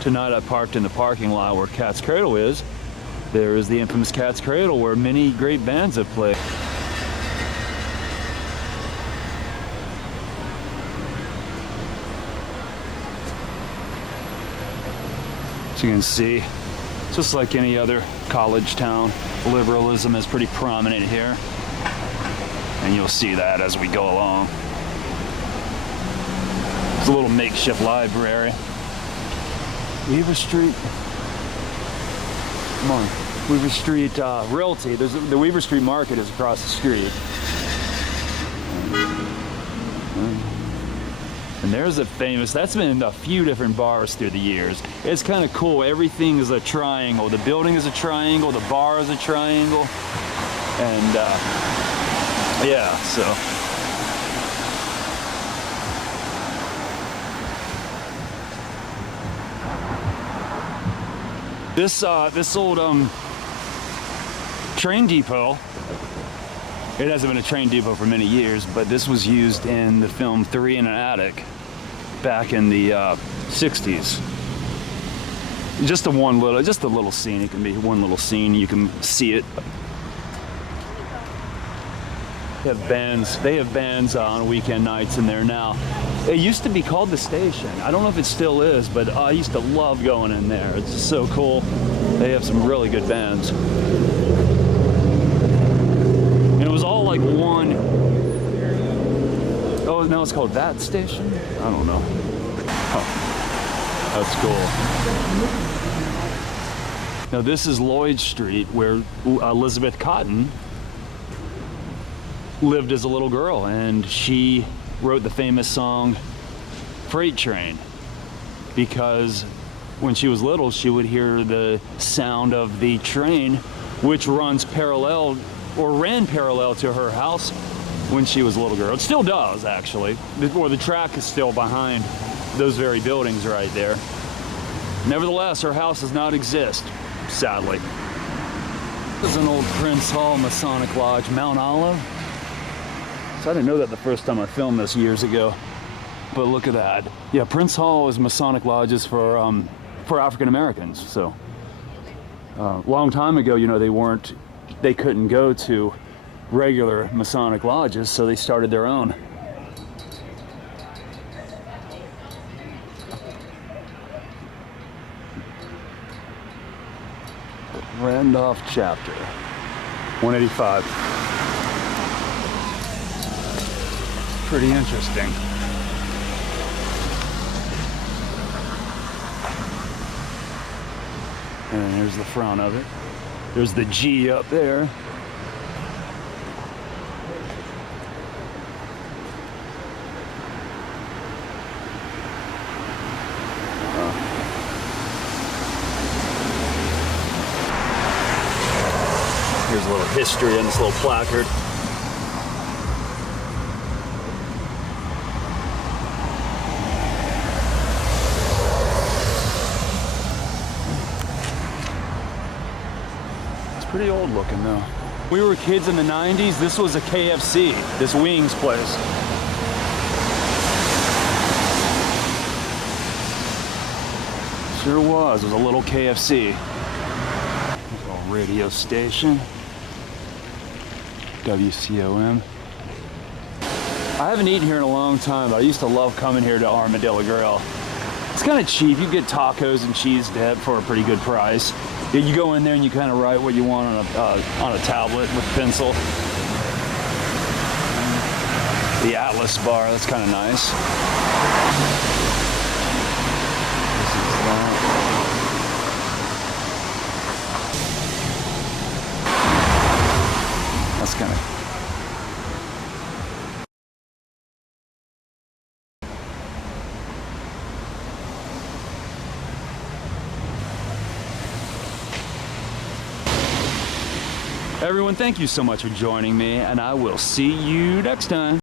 Tonight I parked in the parking lot where Cat's Cradle is. There is the infamous Cat's Cradle where many great bands have played. As you can see, just like any other college town, liberalism is pretty prominent here. And you'll see that as we go along. It's a little makeshift library. Weaver Street. Come on. Weaver Street Realty. The Weaver Street Market is across the street. And there's a famous, that's been in a few different bars through the years. It's kind of cool. Everything is a triangle. The building is a triangle. The bar is a triangle. And yeah, so. This old train depot, it hasn't been a train depot for many years, but this was used in the film 3 in an Attic back in the 60s. Just a little scene. It can be one little scene. You can see it. They have bands on weekend nights in there now. It used to be called The Station. I don't know if it still is, but I used to love going in there. It's just so cool. They have some really good bands. And it was all like one. Oh, now it's called That Station? I don't know. Oh, that's cool. Now this is Lloyd Street, where Elizabeth Cotten lived as a little girl, and she wrote the famous song Freight Train because when she was little she would hear the sound of the train, which runs parallel or ran parallel to her house when she was a little girl. It still does, actually, or the track is still behind those very buildings right there. Nevertheless, her house does not exist, sadly. This is an old Prince Hall Masonic Lodge, Mount Olive. So I didn't know that the first time I filmed this years ago, but look at that. Yeah, Prince Hall is Masonic lodges for African Americans. So a long time ago, you know, they couldn't go to regular Masonic lodges, so they started their own. Randolph chapter, 185. Pretty interesting. And there's the front of it. There's the G up there. Here's a little history on this little placard. Pretty old looking though. We were kids in the 90s. This was a KFC, this wings place. Sure was. It was a little KFC. There's a little radio station. WCOM. I haven't eaten here in a long time, but I used to love coming here to Armadillo Grill. It's kind of cheap. You get tacos and cheese dip for a pretty good price. You go in there and you kind of write what you want on a tablet with a pencil. The Atlas bar, that's kind of nice. This is that. That's kind of. Everyone, thank you so much for joining me, and I will see you next time.